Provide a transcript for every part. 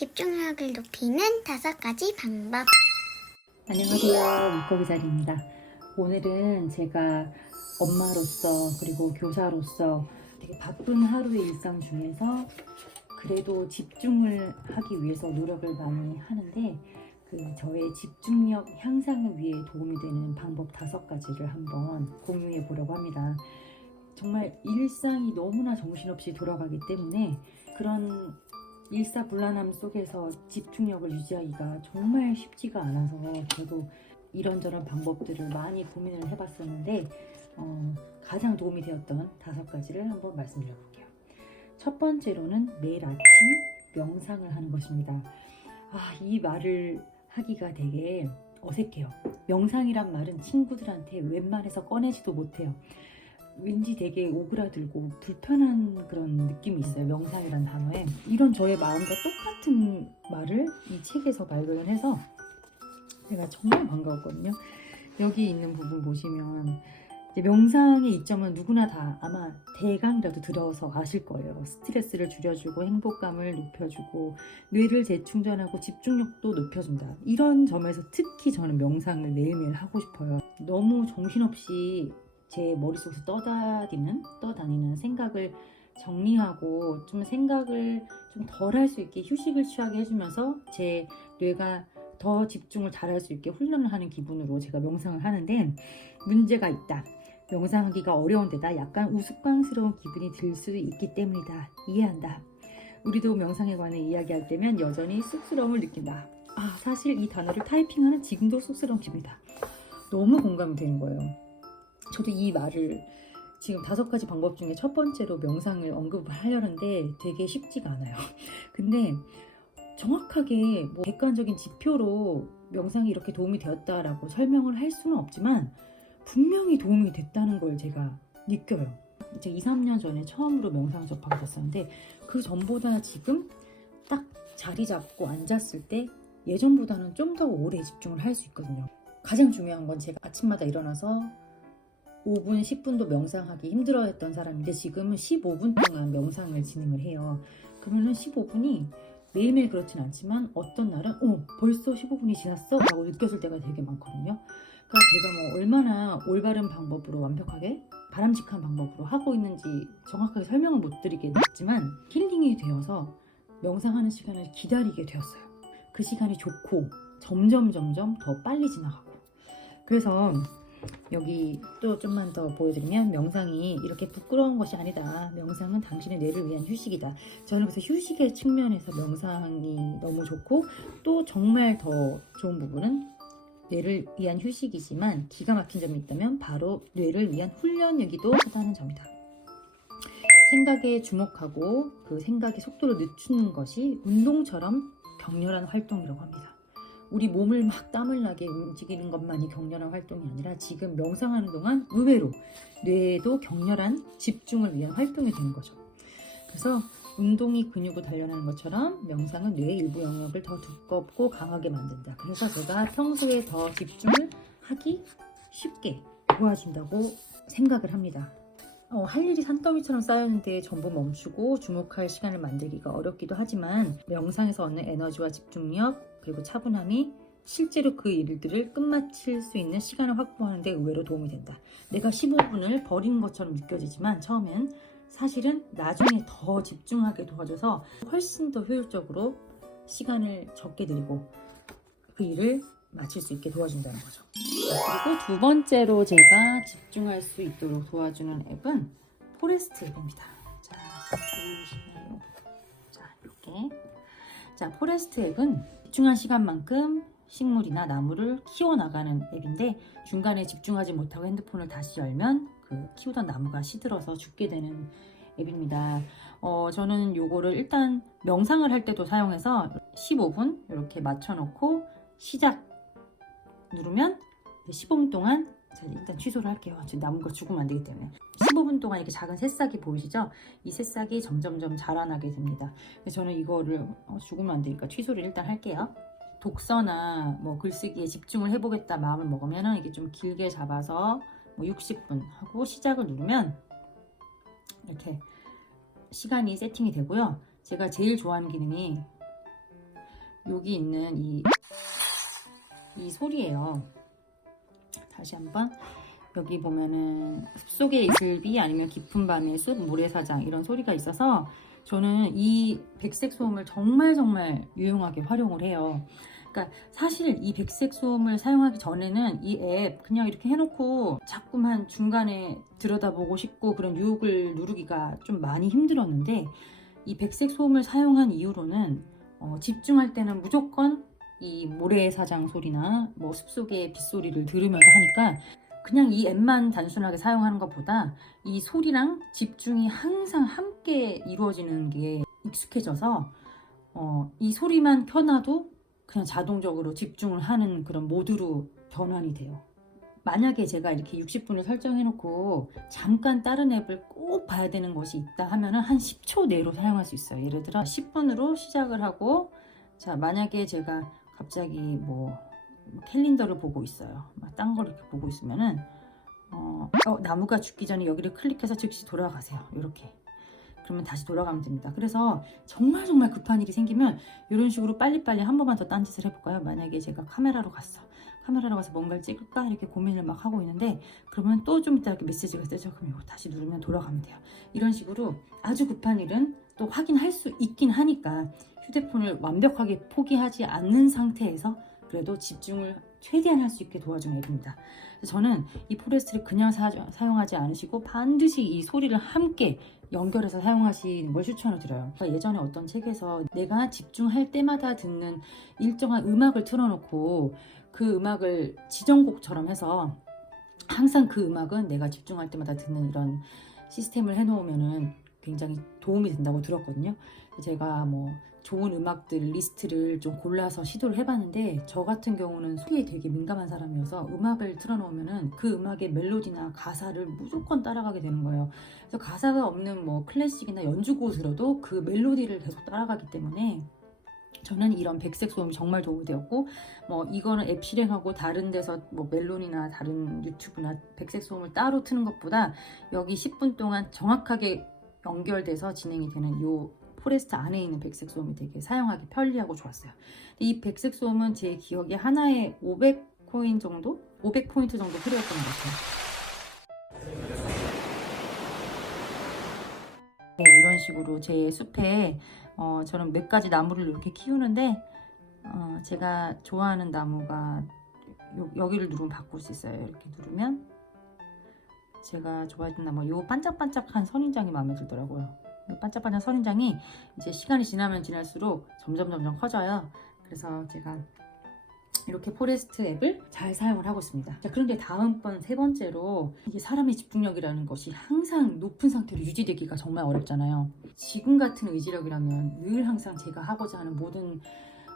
집중력을 높이는 다섯 가지 방법. 안녕하세요. 물고기 자리입니다. 오늘은 제가 엄마로서 그리고 교사로서 되게 바쁜 하루의 일상 중에서 그래도 집중을 하기 위해서 노력을 많이 하는데 그 저의 집중력 향상을 위해 도움이 되는 방법 다섯 가지를 한번 공유해 보려고 합니다. 정말 일상이 너무나 정신없이 돌아가기 때문에 그런 일사불란함 속에서 집중력을 유지하기가 정말 쉽지가 않아서 저도 이런저런 방법들을 많이 고민을 해봤었는데 어, 가장 도움이 되었던 다섯 가지를 한번 말씀드려볼게요. 첫 번째로는 매일 아침 명상을 하는 것입니다. 아, 이 말을 하기가 되게 어색해요. 명상이란 말은 친구들한테 웬만해서 꺼내지도 못해요. 왠지 되게 오그라들고 불편한 그런 느낌이 있어요. 명상이란 단어에. 이런 저의 마음과 똑같은 말을 이 책에서 발견해서 제가 정말 반가웠거든요. 여기 있는 부분 보시면 명상의 이점은 누구나 다 아마 대강이라도 들어서 아실 거예요. 스트레스를 줄여주고 행복감을 높여주고 뇌를 재충전하고 집중력도 높여준다. 이런 점에서 특히 저는 명상을 매일매일 하고 싶어요. 너무 정신없이 제 머릿속에서 떠다니는 떠다니는 생각을 정리하고 좀 생각을 좀 덜 할 수 있게 휴식을 취하게 해주면서 제 뇌가 더 집중을 잘 할 수 있게 훈련을 하는 기분으로 제가 명상을 하는데 문제가 있다. 명상하기가 어려운 데다 약간 우스꽝스러운 기분이 들 수 있기 때문이다. 이해한다. 우리도 명상에 관해 이야기할 때면 여전히 쑥스러움을 느낀다. 아, 사실 이 단어를 타이핑하는 지금도 쑥스러운 기분이다. 너무 공감이 되는 거예요. 저도 이 말을 지금 다섯 가지 방법 중에 첫 번째로 명상을 언급을 하려는데 되게 쉽지가 않아요. 근데 정확하게 뭐 객관적인 지표로 명상이 이렇게 도움이 되었다라고 설명을 할 수는 없지만 분명히 도움이 됐다는 걸 제가 느껴요. 제가 2, 3년 전에 처음으로 명상 접하게 됐었는데 그 전보다 지금 딱 자리 잡고 앉았을 때 예전보다는 좀 더 오래 집중을 할 수 있거든요. 가장 중요한 건 제가 아침마다 일어나서 5분, 10분도 명상하기 힘들어 했던 사람인데 지금은 15분 동안 명상을 진행을 해요. 그러면은 15분이 매일매일 그렇진 않지만 어떤 날은 어 벌써 15분이 지났어? 라고 느꼈을 때가 되게 많거든요. 그러니까 제가 뭐 얼마나 올바른 방법으로 완벽하게 바람직한 방법으로 하고 있는지 정확하게 설명을 못 드리겠지만 힐링이 되어서 명상하는 시간을 기다리게 되었어요. 그 시간이 좋고 점점 점점 더 빨리 지나가고 그래서 여기 또 좀만 더 보여드리면 명상이 이렇게 부끄러운 것이 아니다. 명상은 당신의 뇌를 위한 휴식이다. 저는 그래서 휴식의 측면에서 명상이 너무 좋고 또 정말 더 좋은 부분은 뇌를 위한 휴식이지만 기가 막힌 점이 있다면 바로 뇌를 위한 훈련이기도 하다는 점이다. 생각에 주목하고 그 생각의 속도를 늦추는 것이 운동처럼 격렬한 활동이라고 합니다. 우리 몸을 막 땀을 나게 움직이는 것만이 격렬한 활동이 아니라 지금 명상하는 동안 의외로 뇌에도 격렬한 집중을 위한 활동이 되는 거죠. 그래서 운동이 근육을 단련하는 것처럼 명상은 뇌의 일부 영역을 더 두껍고 강하게 만든다. 그래서 제가 평소에 더 집중을 하기 쉽게 도와준다고 생각을 합니다. 어, 할 일이 산더미처럼 쌓였는데 전부 멈추고 주목할 시간을 만들기가 어렵기도 하지만 명상에서 얻는 에너지와 집중력 그리고 차분함이 실제로 그 일들을 끝마칠 수 있는 시간을 확보하는 데 의외로 도움이 된다. 내가 15분을 버린 것처럼 느껴지지만 처음엔 사실은 나중에 더 집중하게 도와줘서 훨씬 더 효율적으로 시간을 적게 들이고 그 일을 마칠 수 있게 도와준다는 거죠. 그리고 두 번째로 제가 집중할 수 있도록 도와주는 앱은 포레스트 앱입니다. 자, 보이시나요? 자, 이렇게. 자, 포레스트 앱은 집중한 시간만큼 식물이나 나무를 키워나가는 앱인데 중간에 집중하지 못하고 핸드폰을 다시 열면 그 키우던 나무가 시들어서 죽게 되는 앱입니다. 어, 저는 요거를 일단 명상을 할 때도 사용해서 15분 이렇게 맞춰놓고 시작 누르면 15분 동안 자, 일단 취소를 할게요. 지금 나무가 죽으면 안 되기 때문에 15분 동안 이렇게 작은 새싹이 보이시죠? 이 새싹이 점점점 자라나게 됩니다. 저는 이거를 어, 죽으면 안 되니까 취소를 일단 할게요. 독서나 뭐 글쓰기에 집중을 해보겠다 마음을 먹으면 이게 좀 길게 잡아서 뭐 60분 하고 시작을 누르면 이렇게 시간이 세팅이 되고요. 제가 제일 좋아하는 기능이 여기 있는 이, 이 소리예요. 다시 한번 여기 보면은 숲속의 이슬비 아니면 깊은 밤의 숲 모래사장 이런 소리가 있어서 저는 이 백색 소음을 정말 정말 유용하게 활용을 해요. 그러니까 사실 이 백색 소음을 사용하기 전에는 이 앱 그냥 이렇게 해놓고 자꾸만 중간에 들여다보고 싶고 그런 유혹을 누르기가 좀 많이 힘들었는데 이 백색 소음을 사용한 이후로는 어, 집중할 때는 무조건 이 모래사장 소리나 뭐 숲속의 빗소리를 들으면서 하니까 그냥 이 앱만 단순하게 사용하는 것보다 이 소리랑 집중이 항상 함께 이루어지는 게 익숙해져서 어, 이 소리만 켜놔도 그냥 자동적으로 집중을 하는 그런 모드로 변환이 돼요. 만약에 제가 이렇게 60분을 설정해 놓고 잠깐 다른 앱을 꼭 봐야 되는 것이 있다 하면은 한 10초 내로 사용할 수 있어요. 예를 들어 10분으로 시작을 하고 자 만약에 제가 갑자기 뭐 캘린더를 보고 있어요. 막딴걸 이렇게 보고 있으면은 어, 어, 나무가 죽기 전에 여기를 클릭해서 즉시 돌아가세요. 이렇게. 그러면 다시 돌아가면 됩니다. 그래서 정말 정말 급한 일이 생기면 이런 식으로 빨리빨리 한 번만 더 딴짓을 해볼까요? 만약에 제가 카메라로 갔어. 카메라로 가서 뭔가를 찍을까? 이렇게 고민을 막 하고 있는데 그러면 또 좀 이따 이렇게 메시지가 뜨죠. 그럼 이거 다시 누르면 돌아가면 돼요. 이런 식으로 아주 급한 일은 또 확인할 수 있긴 하니까 휴대폰을 완벽하게 포기하지 않는 상태에서 그래도 집중을 최대한 할 수 있게 도와주는 앱입니다. 저는 이 포레스트를 그냥 사, 사용하지 않으시고 반드시 이 소리를 함께 연결해서 사용하시는 걸 추천을 드려요. 그러니까 예전에 어떤 책에서 내가 집중할 때마다 듣는 일정한 음악을 틀어놓고 그 음악을 지정곡처럼 해서 항상 그 음악은 내가 집중할 때마다 듣는 이런 시스템을 해놓으면은 굉장히 도움이 된다고 들었거든요. 제가 뭐 좋은 음악들 리스트를 좀 골라서 시도를 해봤는데 저 같은 경우는 소리에 되게 민감한 사람이어서 음악을 틀어놓으면은 그 음악의 멜로디나 가사를 무조건 따라가게 되는 거예요. 그래서 가사가 없는 뭐 클래식이나 연주곡을 들어도 그 멜로디를 계속 따라가기 때문에 저는 이런 백색 소음이 정말 도움이 되었고 뭐 이거는 앱 실행하고 다른 데서 뭐 멜론이나 다른 유튜브나 백색 소음을 따로 트는 것보다 여기 10분 동안 정확하게 연결돼서 진행이 되는 요 포레스트 안에 있는 백색 소음이 되게 사용하기 편리하고 좋았어요. 이 백색 소음은 제 기억에 하나에 500코인 정도? 500포인트 정도 필요했던 것 같아요. 네, 이런 식으로 제 숲에 어, 저는 몇 가지 나무를 이렇게 키우는데 어, 제가 좋아하는 나무가 요- 여기를 누르면 바꿀 수 있어요. 이렇게 누르면 제가 좋아했던 나무 요 반짝반짝한 선인장이 마음에 들더라고요. 이 반짝반짝 선인장이 이제 시간이 지나면 지날수록 점점 점점 커져요. 그래서 제가 이렇게 포레스트 앱을 잘 사용을 하고 있습니다. 자, 그런데 다음번 세 번째로 이게 사람의 집중력이라는 것이 항상 높은 상태로 유지되기가 정말 어렵잖아요. 지금 같은 의지력이라면 늘 항상 제가 하고자 하는 모든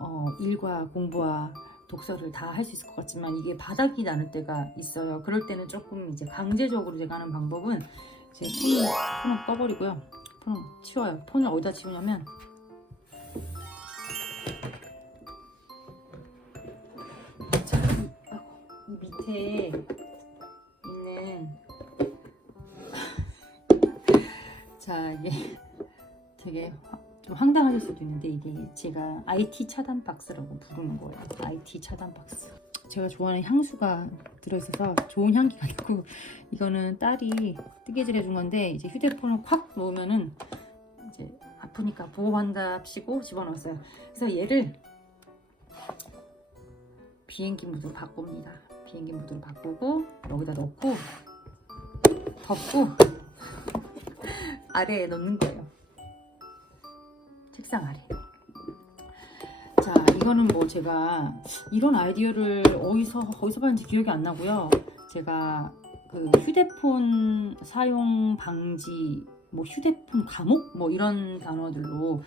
어, 일과 공부와 독서를 다 할 수 있을 것 같지만 이게 바닥이 나는 때가 있어요. 그럴 때는 조금 이제 강제적으로 제가 하는 방법은 제 폰을, 폰을 꺼버리고요. 폰을 치워요. 폰을 어디다 치우냐면 자, 이, 이 밑에 있는 자 이게 되게 화- 좀 황당하실 수도 있는데 이게 제가 IT 차단 박스라고 부르는 거예요. IT 차단 박스. 제가 좋아하는 향수가 들어있어서 좋은 향기가 나고 이거는 딸이 뜨개질 해준 건데 이제 휴대폰을 콱 놓으면은 이제 아프니까 보호한답시고 집어넣었어요. 그래서 얘를 비행기 모드로 바꿉니다. 비행기 모드로 바꾸고 여기다 넣고 덮고 아래에 넣는 거예요. 책상 아래. 자, 이거는 뭐 제가 이런 아이디어를 어디서 어디서 봤는지 기억이 안 나고요. 제가 그 휴대폰 사용 방지, 뭐 휴대폰 감옥 뭐 이런 단어들로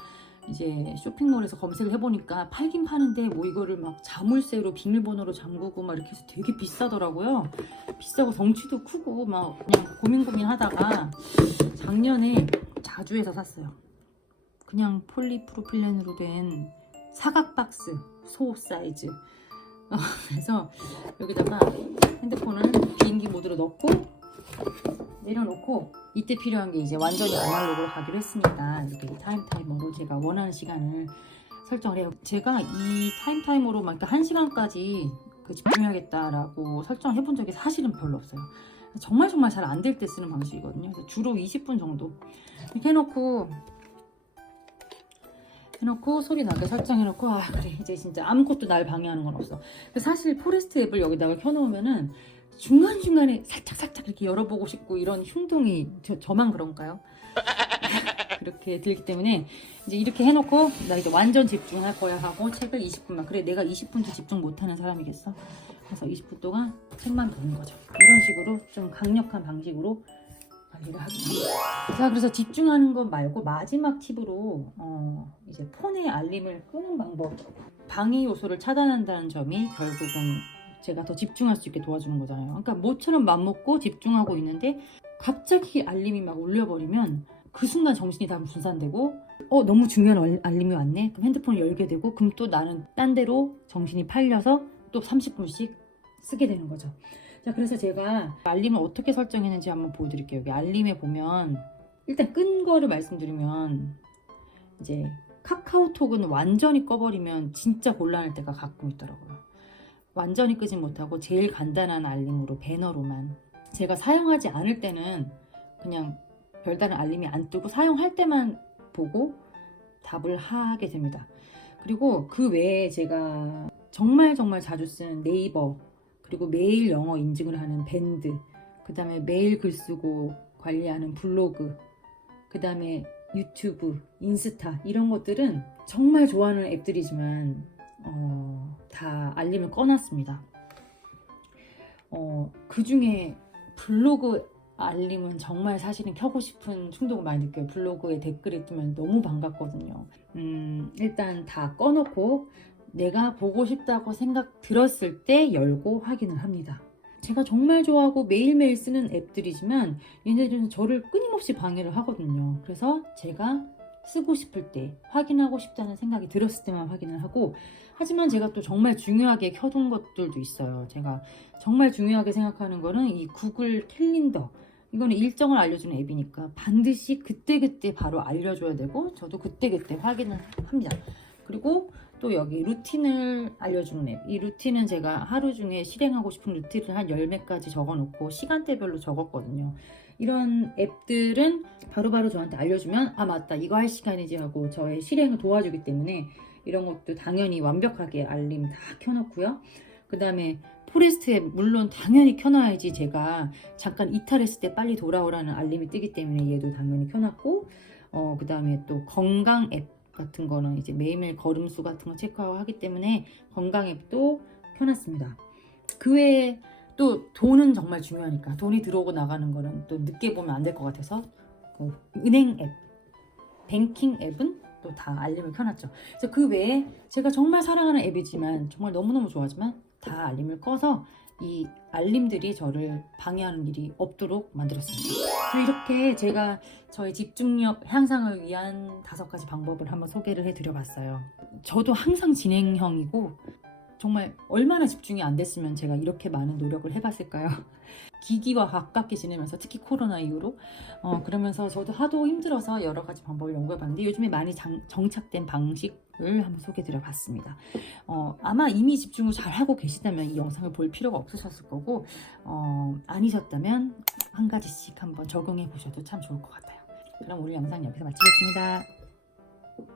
이제 쇼핑몰에서 검색을 해보니까 팔긴 파는데 뭐 이거를 막 자물쇠로 비밀번호로 잠그고 막 이렇게 해서 되게 비싸더라고요. 비싸고 덩치도 크고 막 그냥 고민 고민 하다가 작년에 자주에서 샀어요. 그냥 폴리프로필렌으로 된 사각 박스 소 사이즈. 어, 그래서 여기다가 핸드폰을 비행기 모드로 넣고 내려놓고 이때 필요한 게 이제 완전히 아날로그로 가기로 했으니까 이렇게 타임 타이머로 제가 원하는 시간을 설정을 해요. 제가 이 타임 타이머로 막 1시간까지 그 집중해야겠다라고 설정을 해본 적이 사실은 별로 없어요. 정말 정말 잘 안 될 때 쓰는 방식이거든요. 그래서 주로 20분 정도 이렇게 해놓고 해놓고 소리 나게 설정해놓고 아 그래 이제 진짜 아무것도 날 방해하는 건 없어. 사실 포레스트 앱을 여기다가 켜놓으면은 중간중간에 살짝살짝 이렇게 열어보고 싶고 이런 흉동이 저, 저만 그런가요? 그렇게 들기 때문에 이제 이렇게 해놓고 나 이제 완전 집중할 거야 하고 책을 20분만 그래 내가 20분도 집중 못하는 사람이겠어 그래서 20분 동안 책만 보는 거죠 이런 식으로 좀 강력한 방식으로 관리를 합니다 자 그래서 집중하는 것 말고 마지막 팁으로 어, 이제 폰의 알림을 끄는 방법. 방해 요소를 차단한다는 점이 결국은 제가 더 집중할 수 있게 도와주는 거잖아요. 그러니까 모처럼 맘먹고 집중하고 있는데 갑자기 알림이 막 울려버리면 그 순간 정신이 다 분산되고 어 너무 중요한 얼- 알림이 왔네. 그럼 핸드폰을 열게 되고 그럼 또 나는 딴 데로 정신이 팔려서 또 30분씩 쓰게 되는 거죠 자 그래서 제가 알림을 어떻게 설정했는지 한번 보여드릴게요. 여기 알림에 보면 일단 끈 거를 말씀드리면 이제 카카오톡은 완전히 꺼버리면 진짜 곤란할 때가 가끔 있더라고요. 완전히 끄진 못하고 제일 간단한 알림으로 배너로만. 제가 사용하지 않을 때는 그냥 별다른 알림이 안 뜨고 사용할 때만 보고 답을 하게 됩니다. 그리고 그 외에 제가 정말 정말 자주 쓰는 네이버 그리고 매일 영어 인증을 하는 밴드 그 다음에 매일 글 쓰고 관리하는 블로그 그 다음에 유튜브, 인스타 이런 것들은 정말 좋아하는 앱들이지만 어, 다 알림을 꺼놨습니다. 어, 그 중에 블로그 알림은 정말 사실은 켜고 싶은 충동을 많이 느껴요. 블로그에 댓글이 뜨면 너무 반갑거든요. 음, 일단 다 꺼놓고 내가 보고 싶다고 생각 들었을 때 열고 확인을 합니다. 제가 정말 좋아하고 매일매일 쓰는 앱들이지만 얘네들은 저를 끊임없이 방해를 하거든요. 그래서 제가 쓰고 싶을 때 확인하고 싶다는 생각이 들었을 때만 확인을 하고 하지만 제가 또 정말 중요하게 켜둔 것들도 있어요. 제가 정말 중요하게 생각하는 거는 이 구글 캘린더 이거는 일정을 알려주는 앱이니까 반드시 그때그때 바로 알려줘야 되고 저도 그때그때 확인을 합니다. 그리고 또 여기 루틴을 알려주는 앱. 이 루틴은 제가 하루 중에 실행하고 싶은 루틴을 한열몇 가지 적어놓고 시간대별로 적었거든요. 이런 앱들은 바로 바로 저한테 알려주면 아 맞다 이거 할 시간이지 하고 저의 실행을 도와주기 때문에 이런 것도 당연히 완벽하게 알림 다 켜놓고요. 그 다음에 포레스트 앱 물론 당연히 켜놔야지 제가 잠깐 이탈했을 때 빨리 돌아오라는 알림이 뜨기 때문에 얘도 당연히 켜놨고 어, 그 다음에 또 건강 앱 같은 거는 이제 매일매일 걸음수 같은 거 체크하고 하기 때문에 건강 앱도 켜놨습니다. 그 외에 또 돈은 정말 중요하니까 돈이 들어오고 나가는 거는 또 늦게 보면 안 될 것 같아서 그 은행 앱, 뱅킹 앱은 또 다 알림을 켜놨죠. 그래서 그 외에 제가 정말 사랑하는 앱이지만 정말 너무너무 좋아하지만 다 알림을 꺼서 이 알림들이 저를 방해하는 일이 없도록 만들었습니다. 이렇게 제가 저의 집중력 향상을 위한 다섯 가지 방법을 한번 소개를 해드려 봤어요. 저도 항상 진행형이고 정말 얼마나 집중이 안 됐으면 제가 이렇게 많은 노력을 해봤을까요? 기기와 가깝게 지내면서 특히 코로나 이후로 어, 그러면서 저도 하도 힘들어서 여러 가지 방법을 연구해봤는데 요즘에 많이 장- 정착된 방식 을 한번 소개드려 봤습니다. 어, 아마 이미 집중을 잘 하고 계시다면 이 영상을 볼 필요가 없으셨을 거고 어, 아니셨다면 한 가지씩 한번 적용해 보셔도 참 좋을 것 같아요. 그럼 오늘 영상 여기서 마치겠습니다.